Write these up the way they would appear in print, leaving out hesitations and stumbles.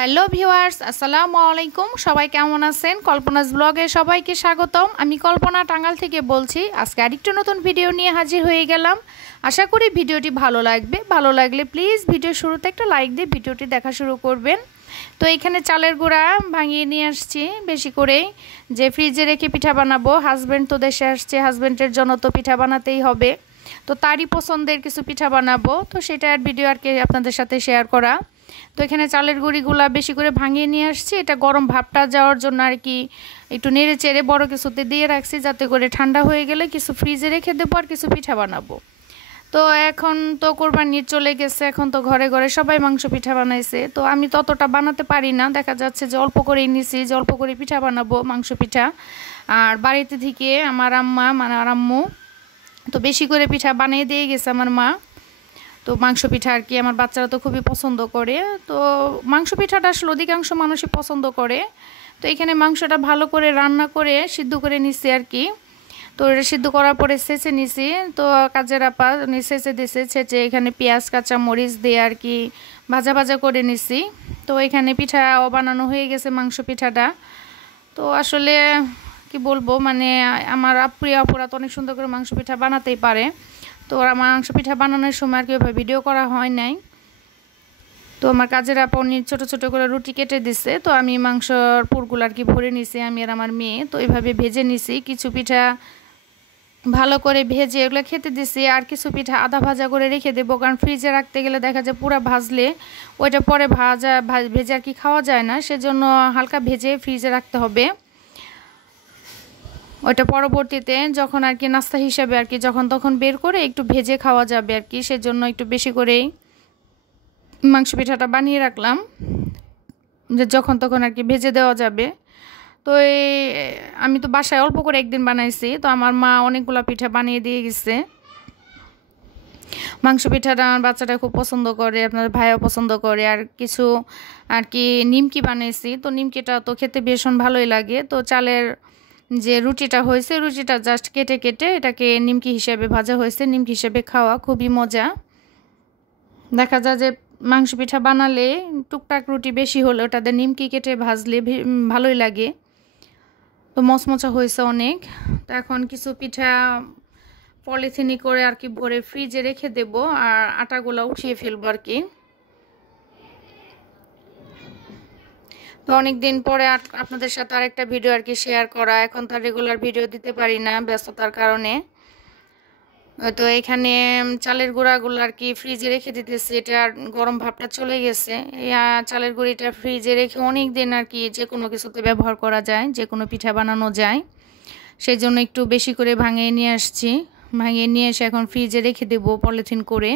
Hello viewers, আসসালামু আলাইকুম। সবাই কেমন আছেন? কল্পনাস ব্লগে সবাইকে স্বাগতম। আমি কল্পনা টাঙ্গাইল থেকে বলছি। আজকে আরেকটা নতুন ভিডিও নিয়ে হাজির হয়ে গেলাম। আশা করি ভিডিওটি ভালো লাগবে। ভালো লাগলে প্লিজ ভিডিও শুরুতে একটা লাইক দিয়ে ভিডিওটি দেখা শুরু করবেন। তো এখানে চালের গুঁড়া ভাঙিয়ে নিয়ে আসছি বেশি করে, যে ফ্রিজে রেখে পিঠা বানাবো। হাজব্যান্ড তো দেশে আসছে, হাজব্যান্ডের জন্য তো পিঠা বানাতেই হবে। তো তারই পছন্দের কিছু পিঠা বানাবো, তো সেটার ভিডিও আর কি আপনাদের সাথে শেয়ার করা। তো এখানে চালের গুঁড়িগুলা বেশি করে ভাঙিয়ে নিয়ে আসছি। এটা গরম ভাবটা যাওয়ার জন্য আর কি একটু নেড়ে চেড়ে বড় কিছুতে দিয়ে রাখছি, যাতে করে ঠান্ডা হয়ে গেলে কিছু ফ্রিজে রেখে দেবো আর কিছু পিঠা বানাবো। তো এখন তো কোরবানি চলে গেছে, এখন তো ঘরে ঘরে সবাই মাংস পিঠা বানাইছে। তো আমি ততটা বানাতে পারি না, দেখা যাচ্ছে যে অল্প করেই নিছি, যে অল্প করে পিঠা বানাবো মাংস পিঠা। আর বাড়িতে থেকে আমার আম্মা মানে আমার আম্মু তো বেশি করে পিঠা বানিয়ে দিয়ে গেছে আমার মা। তো মাংস পিঠা আর কি আমার বাচ্চারা তো খুবই পছন্দ করে। তো মাংস পিঠাটা আসলে অধিকাংশ মানুষই পছন্দ করে। তো এখানে মাংসটা ভালো করে রান্না করে সিদ্ধ করে নিছি আর কি। তো এটা সিদ্ধ করার পরে ছেঁচে নিছি। তো কাজের আপা ছেঁচে দিছে, ছেঁচে এখানে পেঁয়াজ কাঁচা মরিচ দিয়ে আর কি ভাজা ভাজা করে নিছি। তো এখানে পিঠাও বানানো হয়ে গেছে মাংস পিঠাটা। তো আসলে কি বলবো, মানে আমার আপুরা তো অনেক সুন্দর করে মাংস পিঠা বানাতেই পারে। তো ওরা মাংস পিঠা বানানোর সময় আর কি ওইভাবে ভিডিও করা হয় নাই। তো আমার কাজের আপা ছোটো ছোটো করে রুটি কেটে দিছে। তো আমি মাংসর পুরগুলো আর কি ভরে নিছি, আমি আর আমার মেয়ে। তো এইভাবে ভেজে নিছি। কিছু পিঠা ভালো করে ভেজে এগুলো খেতে দিছি, আর কিছু পিঠা আধা ভাজা করে রেখে দেবো, কারণ ফ্রিজে রাখতে গেলে দেখা যায় পুরো ভাজলে ওইটা পরে ভেজে আর কি খাওয়া যায় না, সেজন্য হালকা ভেজে ফ্রিজে রাখতে হবে। ওইটা পরবর্তীতে যখন আর কি নাস্তা হিসাবে আর কি যখন তখন বের করে একটু ভেজে খাওয়া যাবে আর কি, সেজন্য একটু বেশি করেই মাংস পিঠাটা বানিয়ে রাখলাম, যে যখন তখন আর কি ভেজে দেওয়া যাবে। তো আমি তো বাসায় অল্প করে একদিন বানাইছি, তো আমার মা অনেকগুলো পিঠা বানিয়ে দিয়ে গেছে। মাংস পিঠাটা আমার বাচ্চাটা খুব পছন্দ করে, আপনার ভাইও পছন্দ করে। আর কিছু আর কি নিমকি বানাইছি। তো নিমকিটা তো খেতে ভীষণ ভালোই লাগে। তো চালের যে রুটিটা হয়েছে, রুটিটা জাস্ট কেটে কেটে এটাকে নিমকি হিসেবে ভাজা হয়েছে, নিমকি হিসেবে খাওয়া খুবই মজা। দেখা যায় যে মাংস পিঠা বানালে টুকটাক রুটি বেশি হলে ওটাতে নিমকি কেটে ভাজলে ভালোই লাগে। তো মচমচা হয়েছে অনেক। তো এখন কিছু পিঠা পলিথিনে করে আর কি ভরে ফ্রিজে রেখে দেব, আর আটাগুলো উঠিয়ে ফেলবো আর কি। তো অনেক দিন পরে আপনাদের সাথে আরেকটা ভিডিও আর কি শেয়ার করা। এখন তো রেগুলার ভিডিও দিতে পারি না ব্যস্ততার কারণে। তো এখানে চালের গুঁড়াগুলো আর কি ফ্রিজে রেখে দিতেছি, এটা গরম ভাবটা চলে গেছে। এই চালের গুঁড়িটা ফ্রিজে রেখে অনেক দিন আর কি যে কোনো কিছুতে ব্যবহার করা যায়, যে কোনো পিঠা বানানো যায়। সেই জন্য একটু বেশি করে ভাঙিয়ে নিয়ে আসছি। ভাঙিয়ে নিয়ে এসে এখন ফ্রিজে রেখে দেবো পলিথিন করে।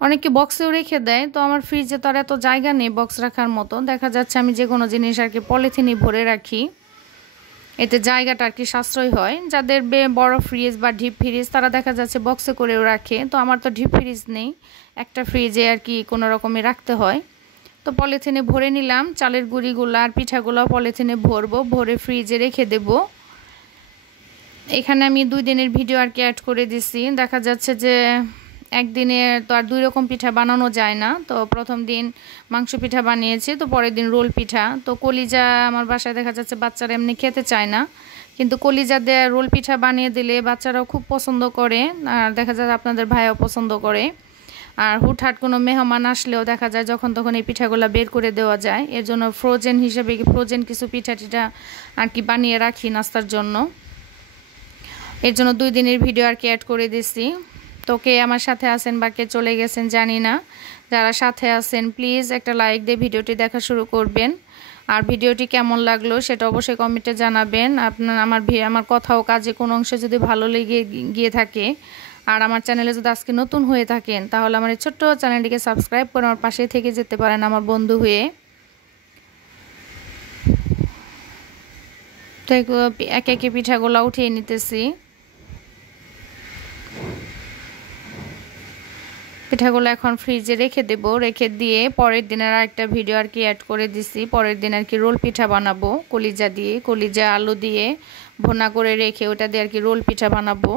অনেকে বক্সেও রেখে দেয়, তো আমার ফ্রিজে তো আর এত জায়গা নেই বক্স রাখার মতো। দেখা যাচ্ছে আমি যে কোনো জিনিস আর কি পলিথিনে ভরে রাখি, এতে জায়গাটা আর কি সাশ্রয় হয়। যাদের বড় ফ্রিজ বা ডিপ ফ্রিজ তারা দেখা যাচ্ছে বক্সে করেও রাখে। তো আমার তো ডিপ ফ্রিজ নেই, একটা ফ্রিজে আর কি কোনো রকমে রাখতে হয়। তো পলিথিনে ভরে নিলাম চালের গুঁড়িগুলো, আর পিঠাগুলো পলিথিনে ভরবো, ভরে ফ্রিজে রেখে দেব। এখানে আমি 2 দিনের ভিডিও আর কি অ্যাড করে দিছি। দেখা যাচ্ছে যে একদিনে তো আর 2 রকম পিঠা বানানো যায় না। তো প্রথম দিন মাংস পিঠা বানিয়েছি, তো পরের দিন রোল পিঠা। তো কলিজা আমার বাসায় দেখা যাচ্ছে বাচ্চারা এমনি খেতে চায় না, কিন্তু কলিজা দিয়ে রোল পিঠা বানিয়ে দিলে বাচ্চারাও খুব পছন্দ করে, আর দেখা যায় আপনাদের ভাইও পছন্দ করে। আর হুটহাট কোনো মেহমান আসলেও দেখা যায় যখন তখন এই পিঠাগুলো বের করে দেওয়া যায়। এর জন্য ফ্রোজেন হিসেবে ফ্রোজেন কিছু পিঠা টিঠা আর কি বানিয়ে রাখি নাস্তার জন্য। এর জন্য 2 দিনের ভিডিও আর কি অ্যাড করে দিছি। তো কে আমার সাথে আছেন বা কে চলে গেছেন জানি না, যারা সাথে আছেন প্লিজ একটা লাইক দিয়ে ভিডিওটি দেখা শুরু করবেন। আর ভিডিওটি কেমন লাগলো সেটা অবশ্যই কমেন্টে জানাবেন। আপনার আমার কথা ও কাজে কোনো অংশ যদি ভালো লেগে গিয়ে থাকে, আর আমার চ্যানেলে যদি আজকে নতুন হয়ে থাকেন, তাহলে আমার এই ছোট্ট চ্যানেলটিকে সাবস্ক্রাইব করে আমার পাশে থেকে যেতে পারেন আমার বন্ধু হয়ে। তো একে একে পিঠাগুলো উঠিয়ে নিতেছি। পিঠাগুলো এখন ফ্রিজে রেখে দেব, রেখে দিয়ে পরের দিনের আরেকটা ভিডিও আর কি অ্যাড করে দিছি। পরের দিন আর কি রোল পিঠা বানাবো কলিজা দিয়ে, কলিজা আলু দিয়ে ভুনা করে রেখে ওটা দিয়ে আর কি রোল পিঠা বানাবো।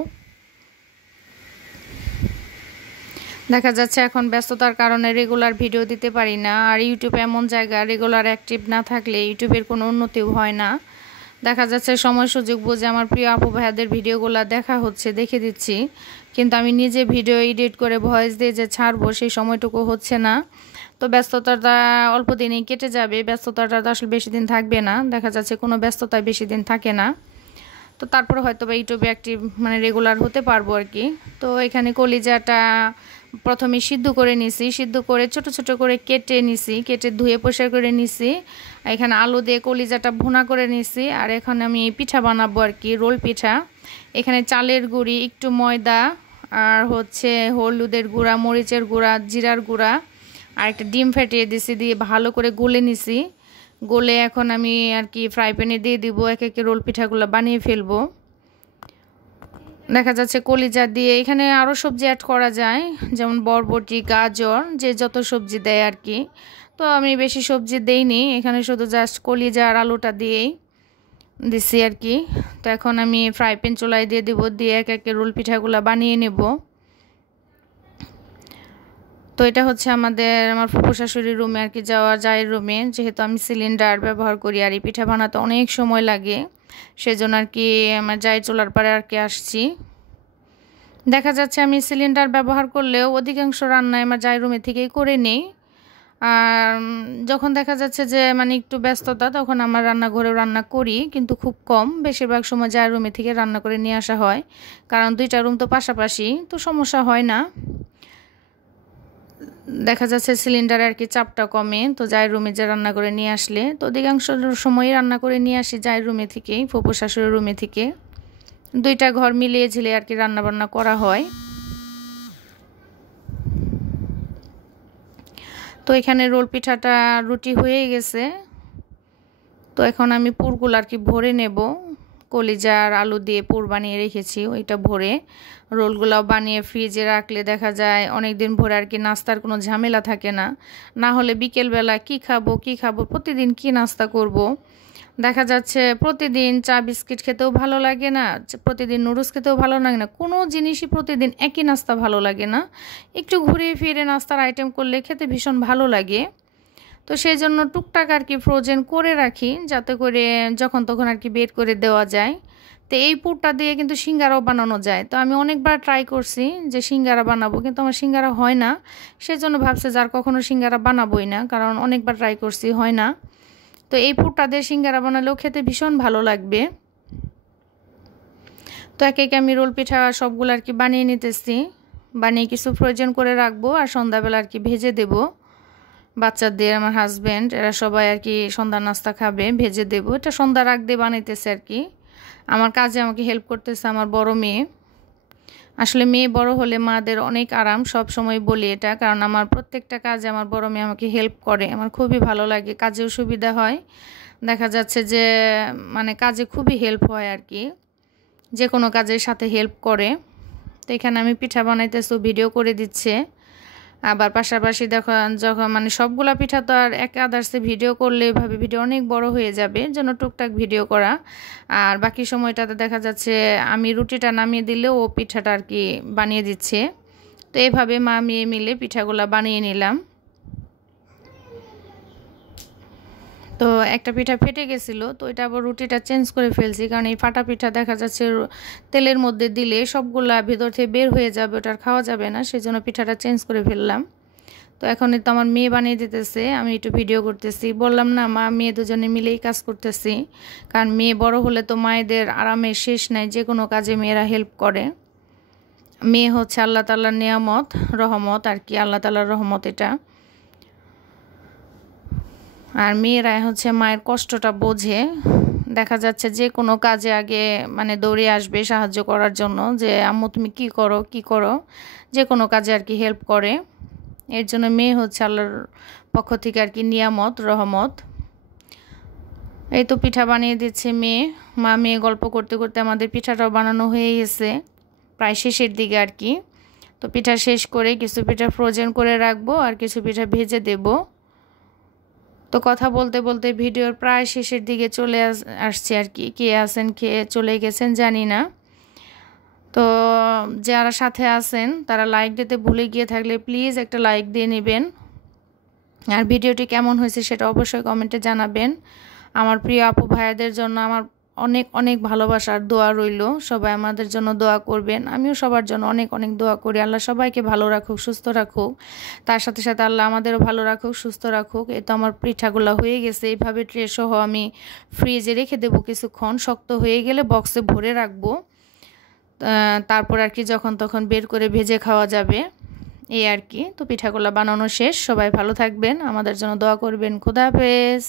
দেখা যাচ্ছে এখন ব্যস্ততার কারণে রেগুলার ভিডিও দিতে পারি না। আর ইউটিউব এমন জায়গা, রেগুলার অ্যাক্টিভ না থাকলে ইউটিউবের কোনো উন্নতিও হয় না। দেখা যাচ্ছে সময় সুযোগ বুঝে আমার প্রিয় আপু ভাইয়াদের ভিডিওগুলো দেখা হচ্ছে, দেখে দিচ্ছি, কিন্তু আমি নিজে ভিডিও এডিট করে ভয়েস দিয়ে যে ছাড়বো সেই সময়টুকু হচ্ছে না। তো ব্যস্ততাটা অল্প দিনেই কেটে যাবে, ব্যস্ততাটা তো আসলে বেশি দিন থাকবে না। দেখা যাচ্ছে কোনো ব্যস্ততায় বেশি দিন থাকে না। তো তারপরে হয়তো বা ইউটিউবে অ্যাক্টিভ মানে রেগুলার হতে পারবো আর কি। তো এখানে কলিজাটা প্রথমে সিদ্ধ করে নিছি, সিদ্ধ করে ছোট ছোট করে কেটে নিছি, কেটে ধুয়ে পরিষ্কার করে নিছি। এখানে আলু দিয়ে কলিজাটা ভুনা করে নিছি। আর এখন আমি পিঠা বানাবো আর কি, রোল পিঠা। এখানে চালের গুঁড়ি, একটু ময়দা, আর হচ্ছে হলুদের গুঁড়া, মরিচের গুঁড়া, জিরার গুঁড়া, আর একটা ডিম ফেটিয়ে দিছি, দিয়ে ভালো করে গলে নিছি। গলে এখন আমি আর কি ফ্রাই প্যানে দিয়ে দিব, এক এক রোল পিঠাগুলো বানিয়ে ফেলবো। দেখা যাচ্ছে কলিজা দিয়ে এখানে আরও সবজি অ্যাড করা যায়, যেমন বরবটি, গাজর, যে যত সবজি দেয় আর কি। তো আমি বেশি সবজি দেইনি, এখানে শুধু জাস্ট কলিজা আর আলুটা দিয়েই দিছি আর কি। তো এখন আমি ফ্রাই প্যান চুলায় দিয়ে দিব, দিয়ে এক এক রোল পিঠাগুলো বানিয়ে নেব। তো এটা হচ্ছে আমার ফুফু শাশুড়ির রুমে আর কি, যাওয়া যায় রুমে, যেহেতু আমি সিলিন্ডার ব্যবহার করি আর এই পিঠা বানাতে অনেক সময় লাগে, সেজন্য আর কি আমার যাই চুলার পারে আর কি আসছি। দেখা যাচ্ছে আমি সিলিন্ডার ব্যবহার করলেও অধিকাংশ রান্নায় আমার যাই রুমে থেকেই করে নেই। আর যখন দেখা যাচ্ছে যে মানে একটু ব্যস্ততা, তখন আমার রান্নাঘরেও রান্না করি, কিন্তু খুব কম। বেশিরভাগ সময় যাই রুমে থেকে রান্না করে নিয়ে আসা হয়, কারণ দুইটা রুম তো পাশাপাশি, তো সমস্যা হয় না। দেখা যাচ্ছে সিলিন্ডারে আর কি চাপটা কমে, তো যাই রুমে যে রান্না করে নিয়ে আসলে, তো অধিকাংশ সময়ই রান্না করে নিয়ে আসি যাই রুমে থেকেই, ফুফু শাশুড়ির রুমে থেকে। দুইটা ঘর মিলিয়ে ঝিলে আর কি রান্না বান্না করা হয়। তো এখানে রোল পিঠাটা রুটি হয়ে গেছে। তো এখন আমি পুরগুলো আর কি ভরে নেব। কলিজা আর আলু দিয়ে পুর বানিয়ে রেখেছি, ওইটা ভরে রোলগুলো বানিয়ে ফ্রিজে রাখলে দেখা যায় অনেক দিন ভরে আর কি, নাস্তার কোনো ঝামেলা থাকে না। না হলে বিকেলবেলা কি খাবো, প্রতিদিন কি নাস্তা করব। দেখা যাচ্ছে প্রতিদিন চা বিস্কিট খেতেও ভালো লাগে না, প্রতিদিন নুডলস খেতেও ভালো লাগে না, কোনো জিনিসই প্রতিদিন একই নাস্তা ভালো লাগে না। একটু ঘুরিয়ে ফিরে নাস্তার আইটেম করলে খেতে ভীষণ ভালো লাগে। তো সেই জন্য টুকটাক আর কি ফ্রোজেন করে রাখি, যাতে করে যখন তখন আর কি বের করে দেওয়া যায়। তো এই পুরটা দিয়ে কিন্তু সিঙ্গারাও বানানো যায়। তো আমি অনেকবার ট্রাই করছি যে সিঙ্গারা বানাবো, কিন্তু আমার সিঙ্গারা হয় না। সেজন্য ভাবছি যার কখনো সিঙ্গারা বানাবোই না, কারণ অনেকবার ট্রাই করছি, হয় না। তো এই পুরটা দিয়ে সিঙ্গারা বানালেও খেতে ভীষণ ভালো লাগবে। তো একে একে আমি রোল পিঠা সবগুলো আর কি বানিয়ে নিতেছি, বানিয়ে কিছু ফ্রোজেন করে রাখবো, আর সন্ধ্যাবেলা আর কি ভেজে দেবো বাচ্চাদের, আমার হাজব্যান্ড, এরা সবাই আর কি সন্ধ্যার নাস্তা খাবে, ভেজে দেবো। এটা সন্ধ্যার আগ দিয়ে বানাইতেছে আর কি। আমার কাজে আমাকে হেল্প করতেছে আমার বড় মেয়ে। আসলে মেয়ে বড় হলে মাদের অনেক আরাম, সব সময় বলি এটা, কারণ আমার প্রত্যেকটা কাজে আমার বড় মেয়ে আমাকে হেল্প করে, আমার খুবই ভালো লাগে, কাজেও সুবিধা হয়। দেখা যাচ্ছে যে মানে কাজে খুবই হেল্প হয় আর কি, যে কোনো কাজের সাথে হেল্প করে। তো এখানে আমি পিঠা বানাইতেছি, ভিডিও করে দিচ্ছে। আবার পাশাপাশি দেখো, যখন মানে সবগুলা পিঠা তো আর এক আদার্সে ভিডিও করলে এভাবে ভিডিও অনেক বড় হয়ে যাবে, যেন টুকটাক ভিডিও করা। আর বাকি সময়টাতে দেখা যাচ্ছে আমি রুটিটা নামিয়ে দিলেও ও পিঠাটা আর কি বানিয়ে দিচ্ছে। তো এভাবে মা মেয়ে মিলে পিঠাগুলা বানিয়ে নিলাম। তো একটা পিঠা ফেটে গেছিলো, তো এটা আবার রুটিটা চেঞ্জ করে ফেলছি, কারণ এই ফাটা পিঠা দেখা যাচ্ছে তেলের মধ্যে দিলে সবগুলা ভেতর থেকে বের হয়ে যাবে, ওটা খাওয়া যাবে না, সেই জন্য পিঠাটা চেঞ্জ করে ফেললাম। তো এখন তো আমার মেয়ে বানিয়ে দিতেছে, আমি একটু ভিডিও করতেছি। বললাম না, মা মেয়ে দুজনে মিলেই কাজ করতেছি, কারণ মেয়ে বড় হলে তো মায়েদের আরামের শেষ নাই, যে কোনো কাজে মেয়েরা হেল্প করে। মেয়ে হচ্ছে আল্লাহ তাআলার নিয়ামত, রহমত আর কি, আল্লাহ তাআলার রহমত এটা। আর মেয়েরা হচ্ছে মায়ের কষ্টটা বোঝে। দেখা যাচ্ছে যে কোনো কাজে আগে মানে দৌড়ে আসবে সাহায্য করার জন্য, যে আম্মু তুমি কি করো, যে কোনো কাজে আর কি হেল্প করে। এর জন্য মেয়ে হচ্ছে আল্লাহর পক্ষ থেকে আর কি নিয়ামত, রহমত। এই তো পিঠা বানিয়ে দিচ্ছে মেয়ে, মা মেয়ে গল্প করতে করতে আমাদের পিঠাটাও বানানো হয়ে গেছে, প্রায় শেষের দিকে আর কি। তো পিঠা শেষ করে কিছু পিঠা ফ্রোজেন করে রাখবো, আর কিছু পিঠা ভেজে দেবো। তো কথা বলতে বলতে ভিডিওর প্রায় শেষের দিকে চলে আসছে আর কি। কে আছেন, কে চলে গেছেন জানি না। তো যারা সাথে আছেন তারা লাইক দিতে ভুলে গিয়ে থাকলে প্লিজ একটা লাইক দিয়ে নেবেন। আর ভিডিওটি কেমন হয়েছে সেটা অবশ্যই কমেন্টে জানাবেন। আমার প্রিয় আপু ভাইয়াদের জন্য আমার অনেক অনেক ভালোবাসার দোয়া রইল। সবাই আমাদের জন্য দোয়া করবেন। আমিও সবার জন্য অনেক অনেক দোয়া করি। আল্লাহ সবাইকে ভালো রাখুক, সুস্থ রাখুক। তার সাথে সাথে আল্লাহ আমাদেরও ভালো রাখুক, সুস্থ রাখুক। এই তো আমার পিঠাগুলো হয়ে গেছে। এইভাবে ট্রে সহ আমি ফ্রিজে রেখে দেবো কিছুক্ষণ। শক্ত হয়ে গেলে বক্সে ভরে রাখবো। তারপর আর কি যখন তখন বের করে ভেজে খাওয়া যাবে, এই আর কি। তো পিঠাগুলো বানানো শেষ। সবাই ভালো থাকবেন, আমাদের জন্য দোয়া করবেন। খোদা হাফেজ।